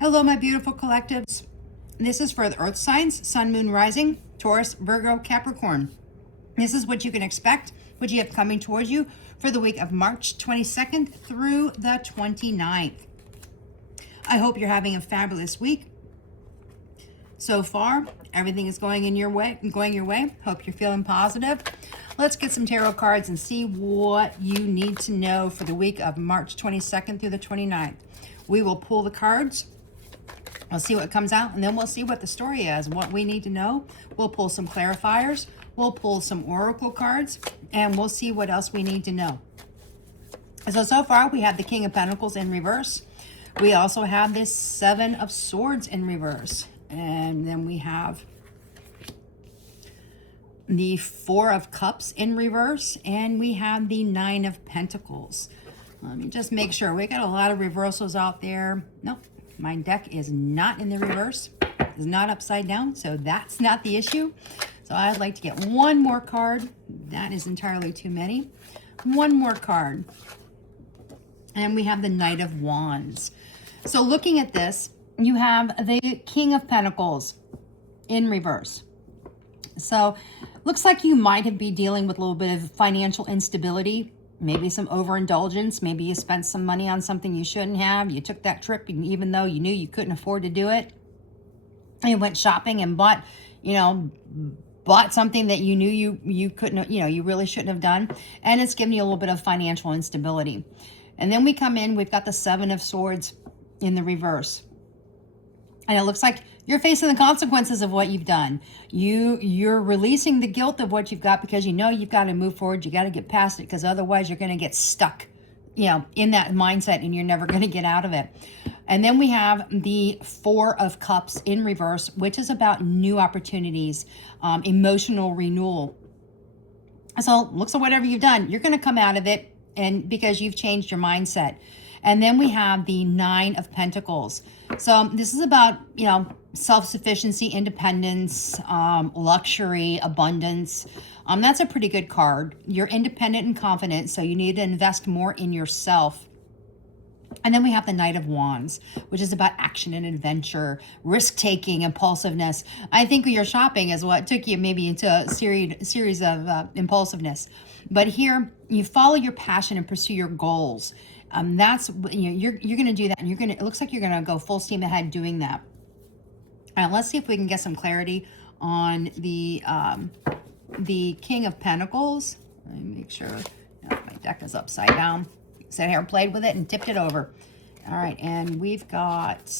Hello, my beautiful collectives. This is for the earth signs, sun, moon, rising, Taurus, Virgo, Capricorn. This is what you can expect, what you have coming towards you for the week of March 22nd through the 29th. I hope you're having a fabulous week. So far, everything is going your way. Hope you're feeling positive. Let's get some tarot cards and see what you need to know for the week of March 22nd through the 29th. We will pull the cards. We'll see what comes out, and then we'll see what the story is, what we need to know. We'll pull some clarifiers. We'll pull some oracle cards, and we'll see what else we need to know. So far, we have the King of Pentacles in reverse. We also have this Seven of Swords in reverse. And then we have the Four of Cups in reverse. And we have the Nine of Pentacles. Let me just make sure. We got a lot of reversals out there. Nope. My deck is not in the reverse. It's not upside down, so that's not the issue. So I'd like to get one more card. That is entirely too many. One more card. And we have the Knight of Wands. So looking at this, you have the King of Pentacles in reverse. So looks like you might be dealing with a little bit of financial instability. Maybe some overindulgence. Maybe you spent some money on something you shouldn't have. You took that trip even though you knew you couldn't afford to do it. You went shopping and bought something that you knew you couldn't, you really shouldn't have done. And it's giving you a little bit of financial instability. And then we come in, we've got the Seven of Swords in the reverse. And it looks like you're facing the consequences of what you've done. You're releasing the guilt of what you've got because you know you've got to move forward. You got to get past it because otherwise you're going to get stuck, in that mindset and you're never going to get out of it. And then we have the Four of Cups in reverse, which is about new opportunities, emotional renewal. So looks like whatever you've done, you're going to come out of it, and because you've changed your mindset. And then we have the Nine of Pentacles. So this is about, self-sufficiency, independence, luxury, abundance. That's a pretty good card. You're independent and confident, so you need to invest more in yourself. And then we have the Knight of Wands, which is about action and adventure, risk-taking, impulsiveness. I think your shopping is what took you maybe into a series of impulsiveness. But here, you follow your passion and pursue your goals. That's, you're going to do that, and it looks like you're going to go full steam ahead doing that. Let's see if we can get some clarity on the King of Pentacles. Let me make sure my deck is upside down. Sat here and played with it and tipped it over. All right, and we've got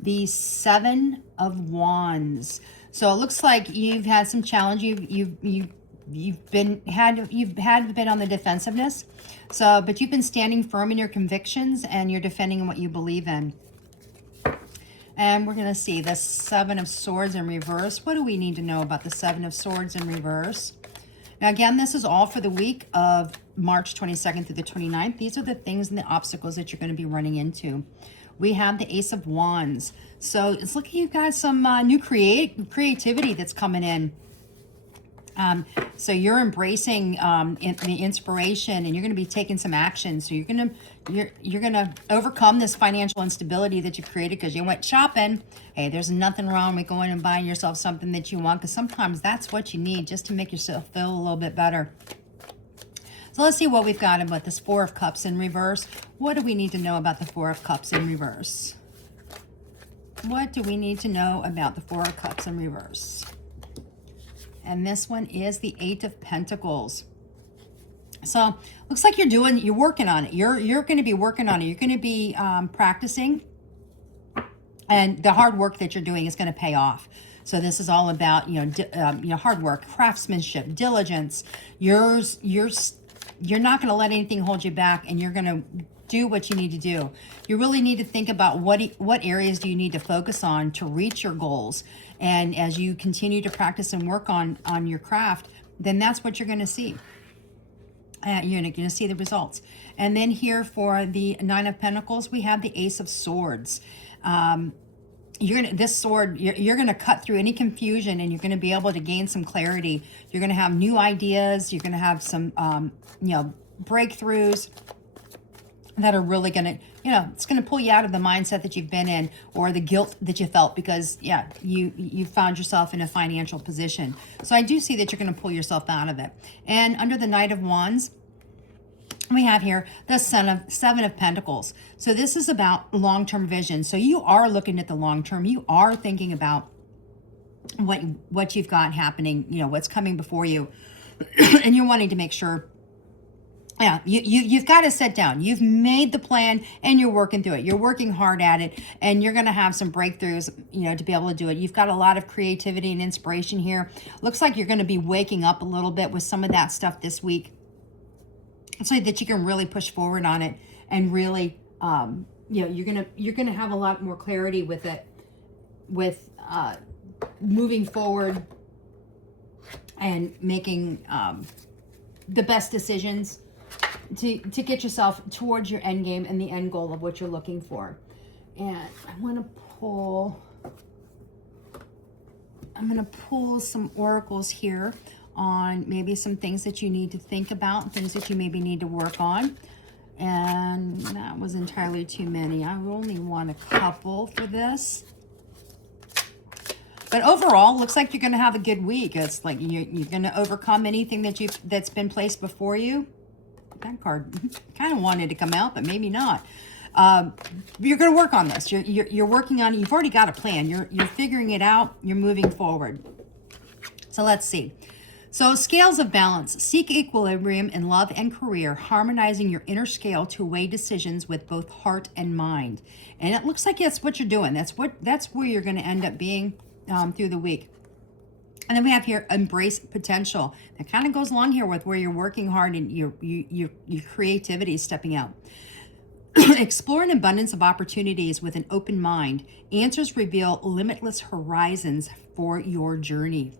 the Seven of Wands. So it looks like you've had some challenge. You've been on the defensiveness. So, but you've been standing firm in your convictions and you're defending what you believe in. And we're going to see the Seven of Swords in reverse. What do we need to know about the Seven of Swords in reverse? Now, again, this is all for the week of March 22nd through the 29th. These are the things and the obstacles that you're going to be running into. We have the Ace of Wands. So it's looking, you've got some new creativity that's coming in. So you're embracing the inspiration, and you're going to be taking some action. So you're going to overcome this financial instability that you've created because you went shopping. Hey, there's nothing wrong with going and buying yourself something that you want, because sometimes that's what you need just to make yourself feel a little bit better. So let's see what we've got about this Four of Cups in reverse. What do we need to know about the Four of Cups in reverse? What do we need to know about the Four of Cups in reverse? And this one is the Eight of Pentacles. So looks like you're working on it. You're going to be working on it. You're going to be practicing, and the hard work that you're doing is going to pay off. So this is all about hard work, craftsmanship, diligence. You're not going to let anything hold you back, and you're going to do what you need to do. You really need to think about what areas do you need to focus on to reach your goals. And as you continue to practice and work on your craft, then that's what you're going to see. You're going to see the results. And then here for the Nine of Pentacles, we have the Ace of Swords. You're going to cut through any confusion, and you're going to be able to gain some clarity. You're going to have new ideas. You're going to have some, breakthroughs. that are really going to, it's going to pull you out of the mindset that you've been in, or the guilt that you felt because, yeah, you found yourself in a financial position. So I do see that you're going to pull yourself out of it. And under the Knight of Wands, we have here the Seven of Pentacles. So this is about long-term vision. So you are looking at the long term. You are thinking about what you've got happening, what's coming before you. And you're wanting to make sure, yeah, you've got to sit down. You've made the plan and you're working through it. You're working hard at it, and you're going to have some breakthroughs, to be able to do it. You've got a lot of creativity and inspiration here. Looks like you're going to be waking up a little bit with some of that stuff this week, so that you can really push forward on it and really, you're gonna have a lot more clarity with it, with moving forward and making the best decisions to get yourself towards your end game and the end goal of what you're looking for. And I'm going to pull some oracles here on maybe some things that you need to think about, things that you maybe need to work on. And that was entirely too many. I only want a couple for this. But overall, looks like you're going to have a good week. It's like you're going to overcome anything that's been placed before you. That card kind of wanted to come out, but maybe not. You're going to work on this. You're working on it. You've already got a plan. You're figuring it out. You're moving forward. So let's see. So scales of balance. Seek equilibrium in love and career, harmonizing your inner scale to weigh decisions with both heart and mind. And it looks like that's what you're doing. That's where you're going to end up being through the week. And then we have here, embrace potential. That kind of goes along here with where you're working hard and your creativity is stepping out. Explore an abundance of opportunities with an open mind. Answers reveal limitless horizons for your journey.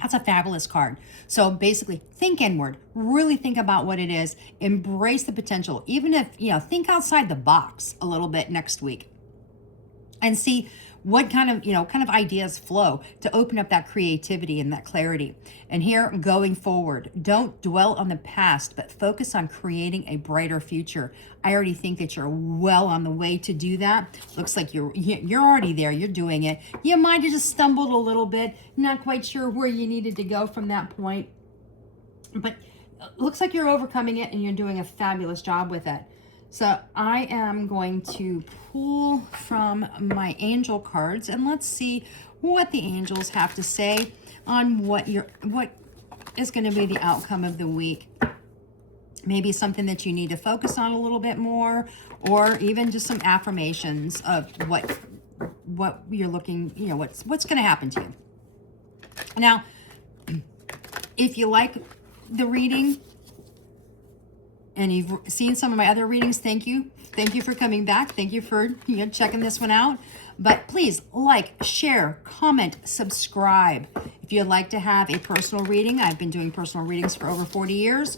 That's a fabulous card. So basically, think inward. Really think about what it is. Embrace the potential. Even if, think outside the box a little bit next week. And see what kind of ideas flow to open up that creativity and that clarity. And here, going forward, don't dwell on the past, but focus on creating a brighter future. I already think that you're well on the way to do that. Looks like you're already there. You're doing it. You might have just stumbled a little bit, not quite sure where you needed to go from that point. But looks like you're overcoming it and you're doing a fabulous job with it. So I am going to pull from my angel cards and let's see what the angels have to say on what is going to be the outcome of the week. Maybe something that you need to focus on a little bit more, or even just some affirmations of what you're looking, what's going to happen to you. Now, if you like the reading, and you've seen some of my other readings, thank you. Thank you for coming back. Thank you for checking this one out. But please like, share, comment, subscribe. If you'd like to have a personal reading, I've been doing personal readings for over 40 years.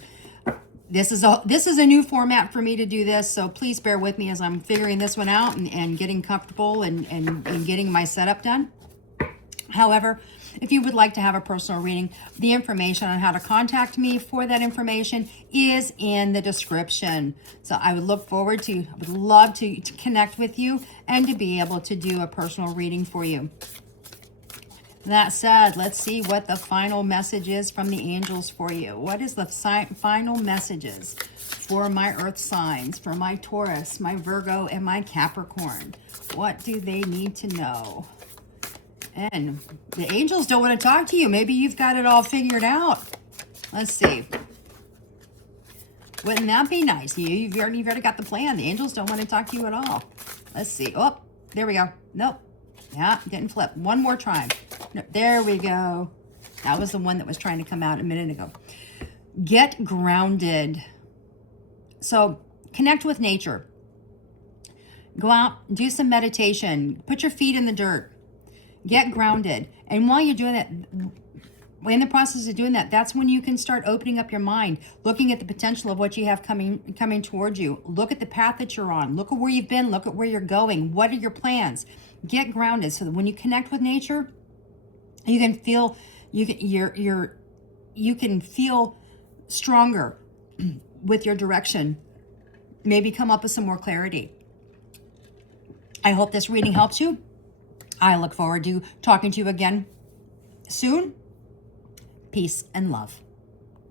This is a new format for me to do this, so please bear with me as I'm figuring this one out and getting comfortable and getting my setup done. However, if you would like to have a personal reading, the information on how to contact me for that information is in the description. So I would love to connect with you and to be able to do a personal reading for you. That said, let's see what the final message is from the angels for you. What is the final messages for my earth signs, for my Taurus, my Virgo, and my Capricorn? What do they need to know? And the angels don't want to talk to you. Maybe you've got it all figured out. Let's see. Wouldn't that be nice? You've already got the plan. The angels don't want to talk to you at all. Let's see. Oh, there we go. Nope. Yeah, didn't flip. One more try. No, there we go. That was the one that was trying to come out a minute ago. Get grounded. So connect with nature. Go out, do some meditation. Put your feet in the dirt. Get grounded. And while you're doing that, in the process of doing that, that's when you can start opening up your mind, looking at the potential of what you have coming towards you. Look at the path that you're on. Look at where you've been. Look at where you're going. What are your plans? Get grounded so that when you connect with nature, you can feel you can feel stronger with your direction maybe come up with some more clarity. I hope this reading helps you. I look forward to talking to you again soon. Peace and love.